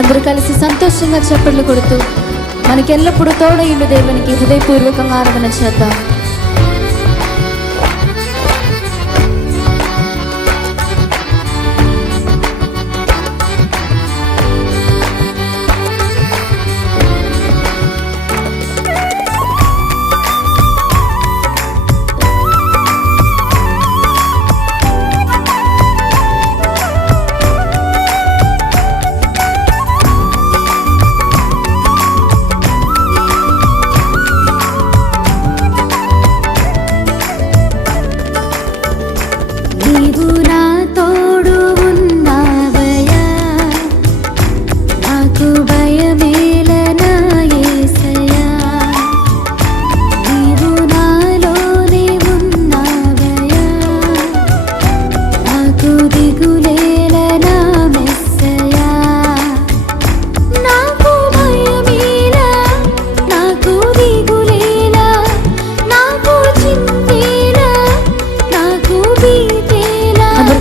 అందరూ కలిసి సంతోషంగా చప్పట్లు కొడుతూ మనకెల్లప్పుడూ తోడయుండు దేవునికి హృదయపూర్వకంగా ఆరాధన చేద్దాం.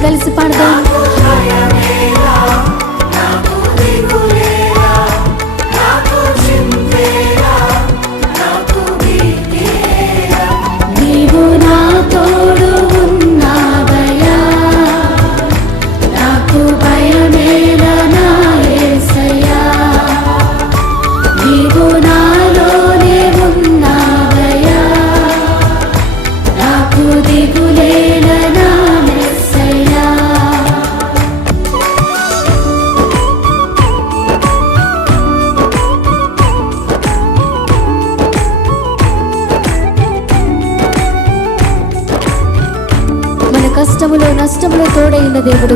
కలిసి పాడదాం. నీవు నా తోడు ఉన్నావయ్యా, నాకు భయమేలా నా యేసయ్యా. నీవు నాలోనే ఉన్నావయ్యా, నాకు దిగులేలా నా కష్టములో నష్టములో తోడైన దేవుడు,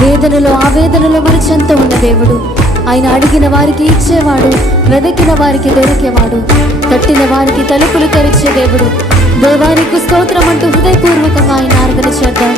వేదనలో ఆవేదనలో మన చెంత ఉన్న దేవుడు. ఆయన అడిగిన వారికి ఇచ్చేవాడు, వెదకిన వారికి దొరికేవాడు, తట్టిన వారికి తలుపులు తెరిచే దేవుడు. దేవానికి స్తోత్రం అంటూ హృదయపూర్వకంగా ఆయన ఆరాధన చేద్దాం.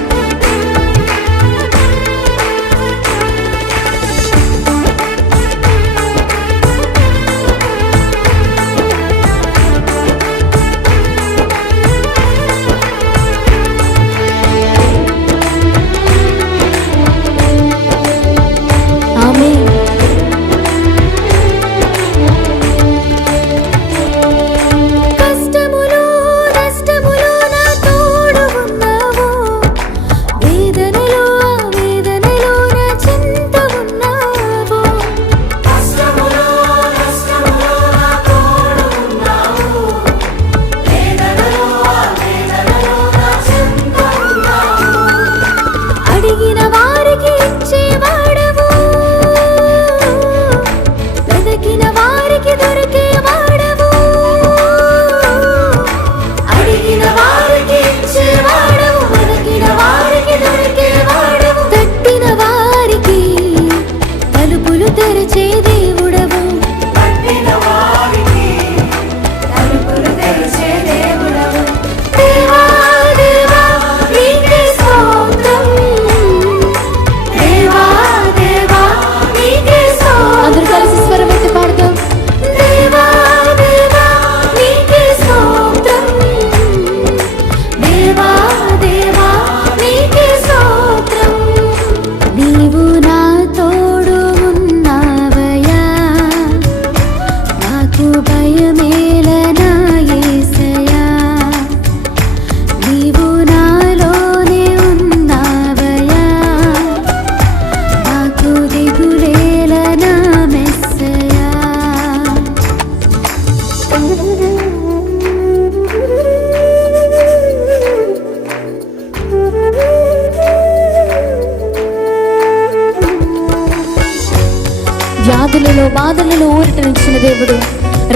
వ్యాధులలో బాధలలో ఊరటనిచ్చిన దేవుడు,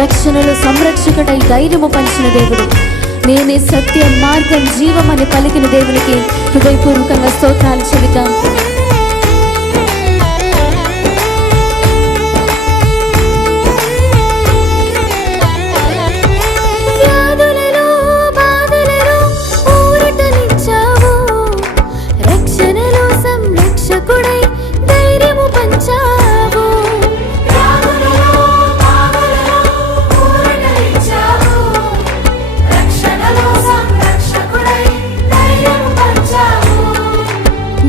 రక్షణలో సంరక్షకుడై ధైర్యము పంచిన దేవుడు, నేనే సత్యం మార్గం జీవం అని పలికిన దేవునికి హృదయపూర్వకంగా స్తోత్రాలు చెబుతాం.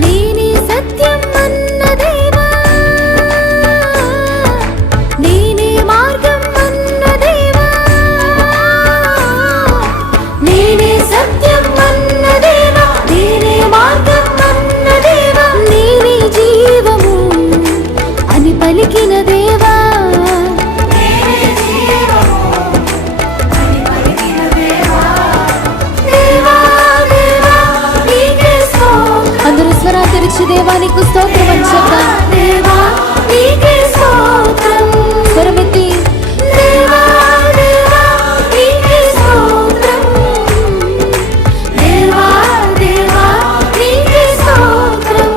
నేనే నీకు స్తోత్రం అని చెప్దాం. దేవా నీకే స్తోత్రం. స్వరమెత్తి దేవా దేవా నీకే స్తోత్రం. దేవా దేవా నీకే స్తోత్రం.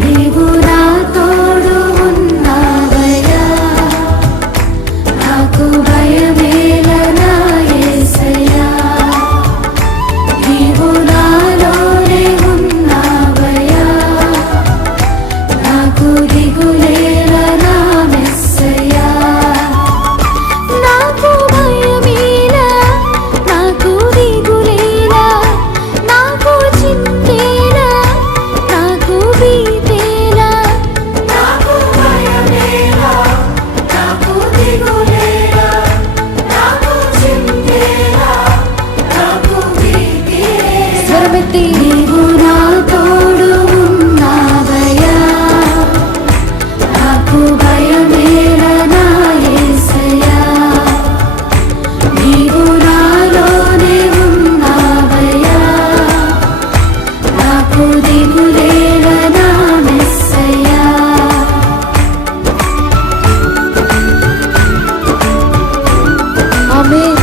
నీవు నా తోడు ఉన్నావయ్యా, నాకు భయమేలనా యేసయ్యా. నీవు నాలోనే ఉన్నావయ్యా, నాకు దిగులేలనా మెస్సయ్యా. నాకు భయమేలా, నాకు దిగులేలా, నాకు చింతేలా, నాకు భీతేలా. నాకు భయమేలా, నాకు దిగులేలా, నాకు చింతేలా, నాకు భీతేలా. స్వరమెత్తి నీవు నా తోడు ఉన్నావయ్యా, నాకు భయమేలనా యేసయ్యా. నీవు నాలోనే ఉన్నావయ్యా, నాకు దిగులేలనా మెస్సయ్యా. ఆమేన్.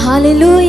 హల్లెలూయా.